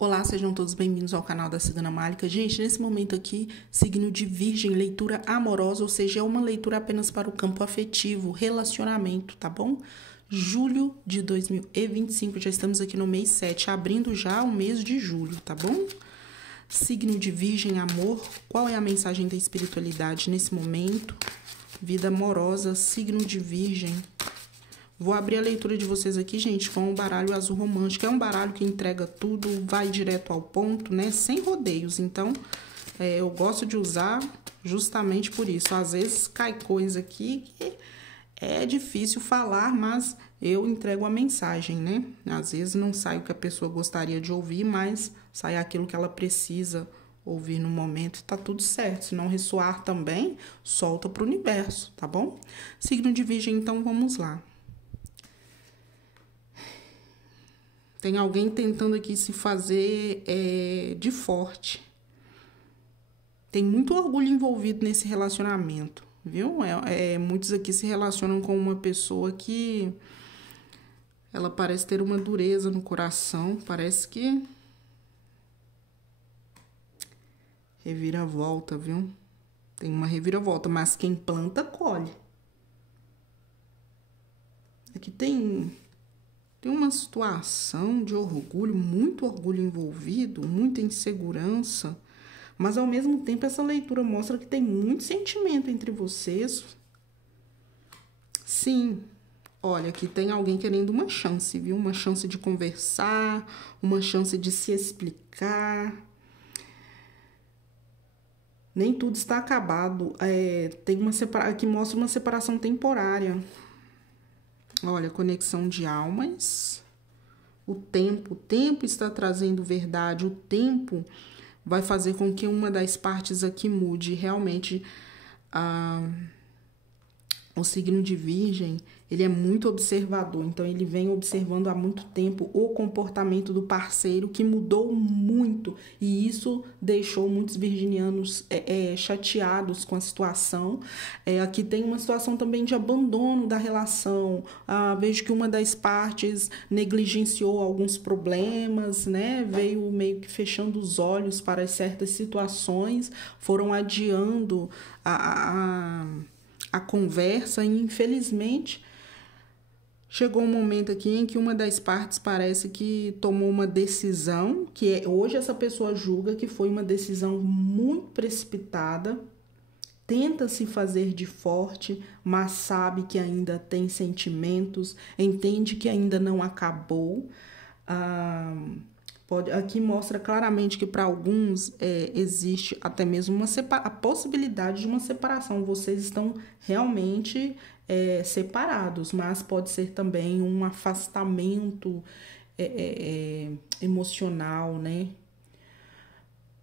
Olá, sejam todos bem-vindos ao canal da Cigana Mágica. Gente, nesse momento aqui, signo de Virgem, leitura amorosa, ou seja, é uma leitura apenas para o campo afetivo, relacionamento, tá bom? Julho de 2025, já estamos aqui no mês 7, abrindo já o mês de julho, tá bom? Signo de Virgem, amor, qual é a mensagem da espiritualidade nesse momento? Vida amorosa, signo de Virgem. Vou abrir a leitura de vocês aqui, gente, com o baralho azul romântico. É um baralho que entrega tudo, vai direto ao ponto, né? Sem rodeios. Então, eu gosto de usar justamente por isso. Às vezes cai coisa aqui que é difícil falar, mas eu entrego a mensagem, né? Às vezes não sai o que a pessoa gostaria de ouvir, mas sai aquilo que ela precisa ouvir no momento, tá tudo certo. Se não ressoar também, solta pro universo, tá bom? Signo de Virgem, então vamos lá. Tem alguém tentando aqui se fazer de forte. Tem muito orgulho envolvido nesse relacionamento, viu? Muitos aqui se relacionam com uma pessoa que ela parece ter uma dureza no coração. Parece que reviravolta, viu? Tem uma reviravolta, mas quem planta, colhe. Aqui tem uma situação de orgulho, muito orgulho envolvido, muita insegurança, mas ao mesmo tempo essa leitura mostra que tem muito sentimento entre vocês. Sim, olha, aqui tem alguém querendo uma chance, viu? Uma chance de conversar, uma chance de se explicar. Nem tudo está acabado. Tem uma separação, aqui mostra uma separação temporária. Olha, conexão de almas. O tempo está trazendo verdade. O tempo vai fazer com que uma das partes aqui mude. Realmente, o signo de Virgem, ele é muito observador. Então, ele vem observando há muito tempo o comportamento do parceiro, que mudou muito. E isso deixou muitos virginianos chateados com a situação. Aqui tem uma situação também de abandono da relação. Vejo que uma das partes negligenciou alguns problemas, né? Veio meio que fechando os olhos para certas situações, foram adiando a conversa e, infelizmente, chegou um momento aqui em que uma das partes parece que tomou uma decisão, que hoje essa pessoa julga que foi uma decisão muito precipitada, tenta se fazer de forte, mas sabe que ainda tem sentimentos, entende que ainda não acabou. Aqui mostra claramente que para alguns existe até mesmo a possibilidade de uma separação. Vocês estão realmente separados, mas pode ser também um afastamento emocional, né?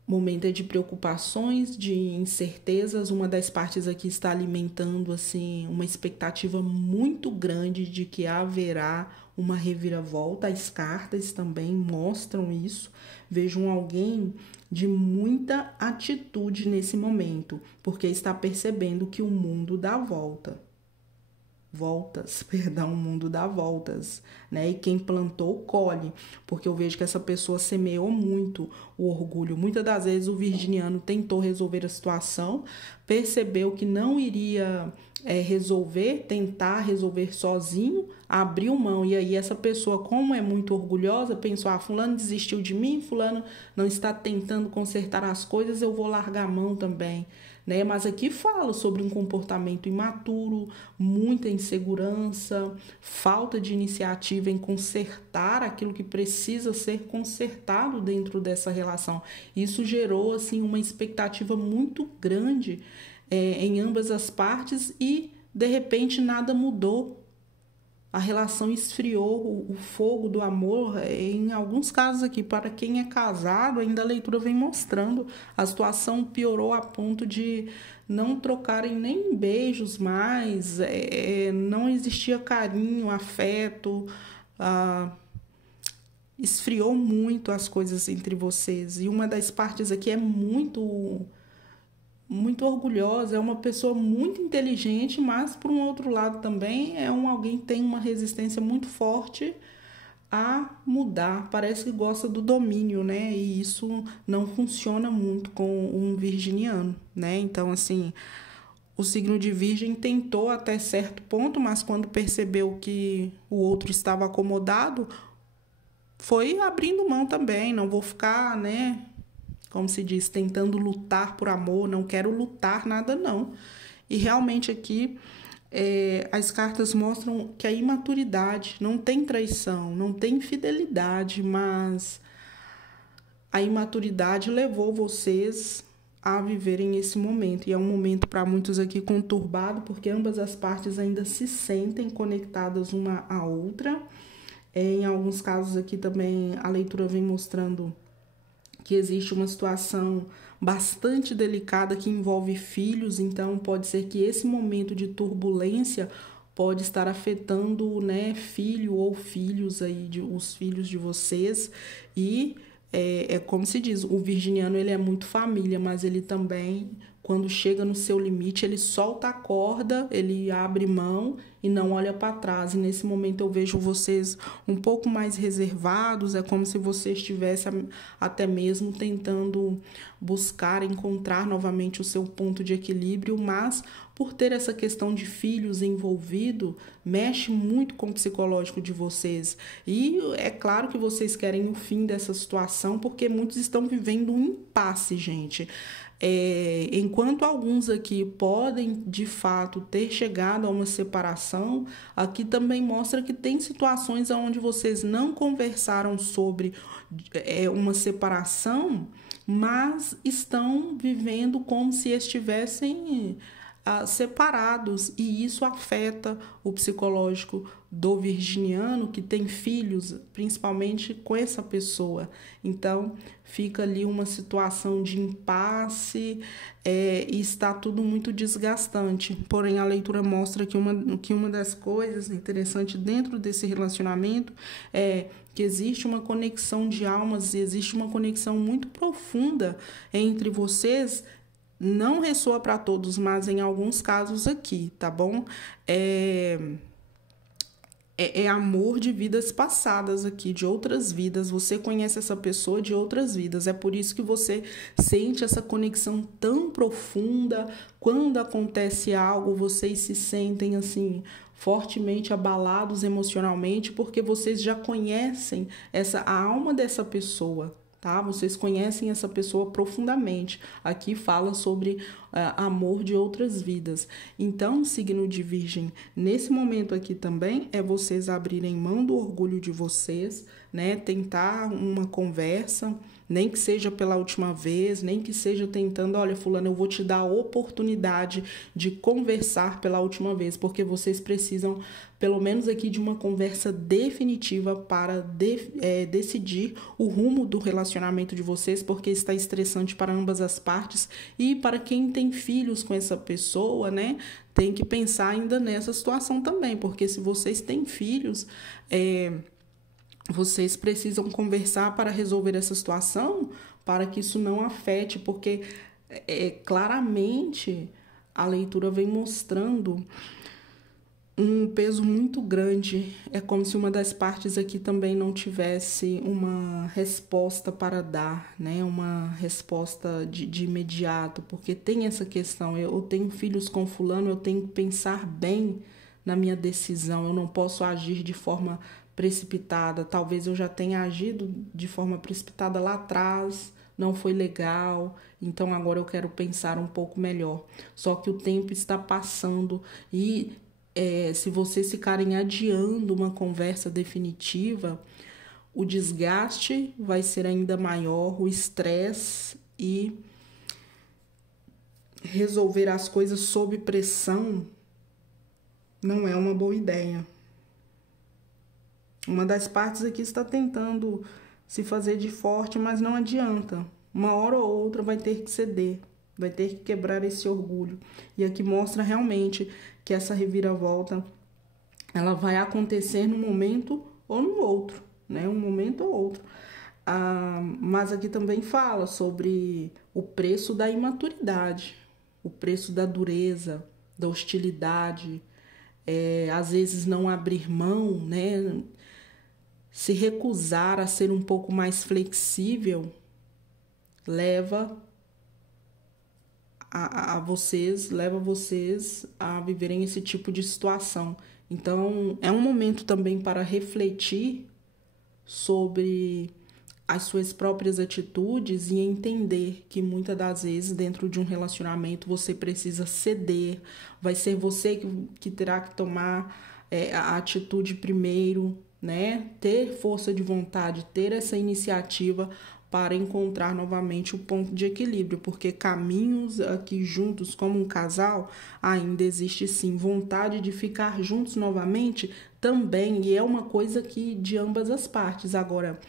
Momento de preocupações, de incertezas. Uma das partes aqui está alimentando assim uma expectativa muito grande de que haverá uma reviravolta. As cartas também mostram isso. Vejam alguém de muita atitude nesse momento, porque está percebendo que o mundo dá voltas, o mundo dá voltas, né? E quem plantou, colhe, porque eu vejo que essa pessoa semeou muito o orgulho. Muitas das vezes o virginiano tentou resolver a situação, percebeu que não iria tentar resolver sozinho, abriu mão. E aí essa pessoa, como é muito orgulhosa, pensou, fulano desistiu de mim, fulano não está tentando consertar as coisas, eu vou largar a mão também, né? Mas aqui falo sobre um comportamento imaturo, muita insegurança, falta de iniciativa em consertar aquilo que precisa ser consertado dentro dessa relação. Isso gerou assim uma expectativa muito grande em ambas as partes e de repente nada mudou. A relação esfriou, o fogo do amor. Em alguns casos aqui, para quem é casado, ainda a leitura vem mostrando. A situação piorou a ponto de não trocarem nem beijos mais, não existia carinho, afeto, esfriou muito as coisas entre vocês. E uma das partes aqui é muito orgulhosa, é uma pessoa muito inteligente, mas por um outro lado também alguém que tem uma resistência muito forte a mudar, parece que gosta do domínio, né? E isso não funciona muito com um virginiano, né? Então, assim, o signo de Virgem tentou até certo ponto, mas quando percebeu que o outro estava acomodado, foi abrindo mão também. Não vou ficar, né? Como se diz, tentando lutar por amor, não quero lutar nada, não. E realmente aqui as cartas mostram que a imaturidade não tem traição, não tem fidelidade, mas a imaturidade levou vocês a viverem esse momento. E é um momento para muitos aqui conturbado, porque ambas as partes ainda se sentem conectadas uma à outra. Em alguns casos aqui também a leitura vem mostrando que existe uma situação bastante delicada que envolve filhos, então pode ser que esse momento de turbulência pode estar afetando, né, filho ou filhos aí, os filhos de vocês. E é como se diz, o virginiano ele é muito família, mas ele também, quando chega no seu limite, ele solta a corda, ele abre mão e não olha para trás. E nesse momento eu vejo vocês um pouco mais reservados, é como se você estivesse até mesmo tentando buscar encontrar novamente o seu ponto de equilíbrio, mas por ter essa questão de filhos envolvido, mexe muito com o psicológico de vocês. E é claro que vocês querem o fim dessa situação, porque muitos estão vivendo um impasse, gente. Enquanto alguns aqui podem de fato ter chegado a uma separação, aqui também mostra que tem situações onde vocês não conversaram sobre uma separação, mas estão vivendo como se estivessem separados, e isso afeta o psicológico do virginiano que tem filhos, principalmente com essa pessoa. Então fica ali uma situação de impasse e está tudo muito desgastante. Porém, a leitura mostra que uma das coisas interessantes dentro desse relacionamento é que existe uma conexão de almas e existe uma conexão muito profunda entre vocês. Não ressoa para todos, mas em alguns casos aqui, tá bom? É amor de vidas passadas aqui, de outras vidas. Você conhece essa pessoa de outras vidas. É por isso que você sente essa conexão tão profunda. Quando acontece algo, vocês se sentem assim fortemente abalados emocionalmente, porque vocês já conhecem a alma dessa pessoa. Tá? Vocês conhecem essa pessoa profundamente. Aqui fala sobre amor de outras vidas. Então, signo de Virgem, nesse momento aqui também é vocês abrirem mão do orgulho de vocês, né? Tentar uma conversa, nem que seja pela última vez, nem que seja tentando, olha, fulano, eu vou te dar a oportunidade de conversar pela última vez, porque vocês precisam, pelo menos aqui, de uma conversa definitiva para decidir o rumo do relacionamento de vocês, porque está estressante para ambas as partes. E para quem tem filhos com essa pessoa, né, tem que pensar ainda nessa situação também, porque se vocês têm filhos, vocês precisam conversar para resolver essa situação, para que isso não afete, porque claramente a leitura vem mostrando um peso muito grande. É como se uma das partes aqui também não tivesse uma resposta para dar, né? Uma resposta de imediato, porque tem essa questão, eu tenho filhos com fulano, eu tenho que pensar bem na minha decisão, eu não posso agir de forma precipitada. Talvez eu já tenha agido de forma precipitada lá atrás, não foi legal, então agora eu quero pensar um pouco melhor. Só que o tempo está passando e se vocês ficarem adiando uma conversa definitiva, o desgaste vai ser ainda maior, o estresse, e resolver as coisas sob pressão não é uma boa ideia. Uma das partes aqui está tentando se fazer de forte, mas não adianta. Uma hora ou outra vai ter que ceder, vai ter que quebrar esse orgulho. E aqui mostra realmente que essa reviravolta ela vai acontecer num momento ou no outro, né? Um momento ou outro. Mas aqui também fala sobre o preço da imaturidade, o preço da dureza, da hostilidade, às vezes não abrir mão, né? se recusar a ser um pouco mais flexível leva vocês a viverem esse tipo de situação. Então, é um momento também para refletir sobre as suas próprias atitudes e entender que muitas das vezes dentro de um relacionamento você precisa ceder, vai ser você que terá que tomar a atitude primeiro, né? Ter força de vontade, ter essa iniciativa para encontrar novamente o ponto de equilíbrio, porque caminhos aqui juntos como um casal, ainda existe sim vontade de ficar juntos novamente também, e é uma coisa que de ambas as partes. Agora,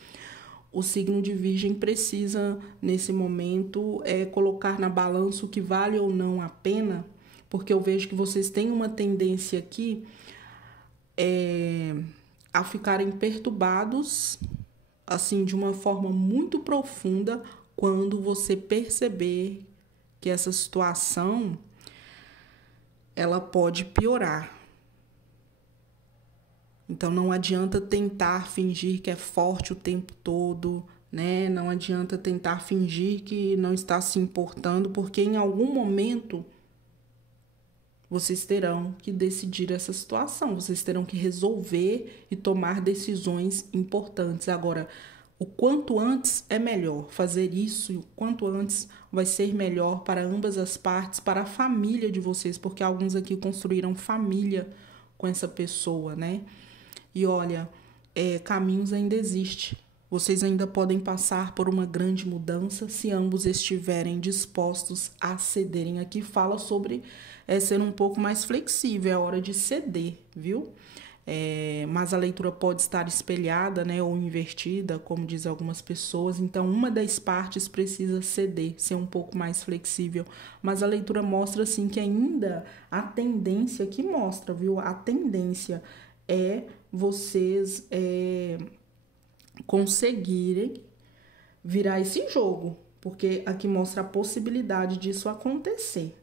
o signo de Virgem precisa, nesse momento, colocar na balança o que vale ou não a pena, porque eu vejo que vocês têm uma tendência aqui a ficarem perturbados, assim, de uma forma muito profunda, quando você perceber que essa situação, ela pode piorar. Então, não adianta tentar fingir que é forte o tempo todo, né? Não adianta tentar fingir que não está se importando, porque em algum momento vocês terão que decidir essa situação, vocês terão que resolver e tomar decisões importantes. Agora, o quanto antes é melhor fazer isso, e o quanto antes vai ser melhor para ambas as partes, para a família de vocês, porque alguns aqui construíram família com essa pessoa, né? E olha, caminhos ainda existem. Vocês ainda podem passar por uma grande mudança se ambos estiverem dispostos a cederem. Aqui fala sobre ser um pouco mais flexível, é hora de ceder, viu? Mas a leitura pode estar espelhada, né, ou invertida, como dizem algumas pessoas. Então, uma das partes precisa ceder, ser um pouco mais flexível. Mas a leitura mostra, assim, que ainda a tendência que mostra, viu? A tendência é vocês conseguirem virar esse jogo, porque aqui mostra a possibilidade disso acontecer,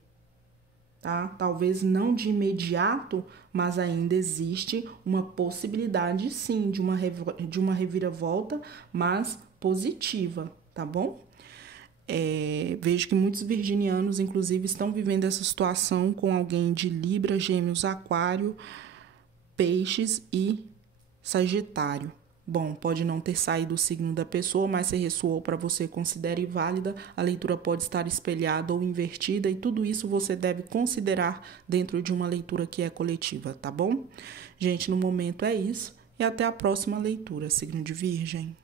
tá? Talvez não de imediato, mas ainda existe uma possibilidade, sim, de uma reviravolta, mas positiva, tá bom? Vejo que muitos virginianos, inclusive, estão vivendo essa situação com alguém de Libra, Gêmeos, Aquário, Peixes e Sagitário. Bom, pode não ter saído o signo da pessoa, mas se ressoou para você, considere válida. A leitura pode estar espelhada ou invertida e tudo isso você deve considerar dentro de uma leitura que é coletiva, tá bom? Gente, no momento é isso e até a próxima leitura, signo de Virgem.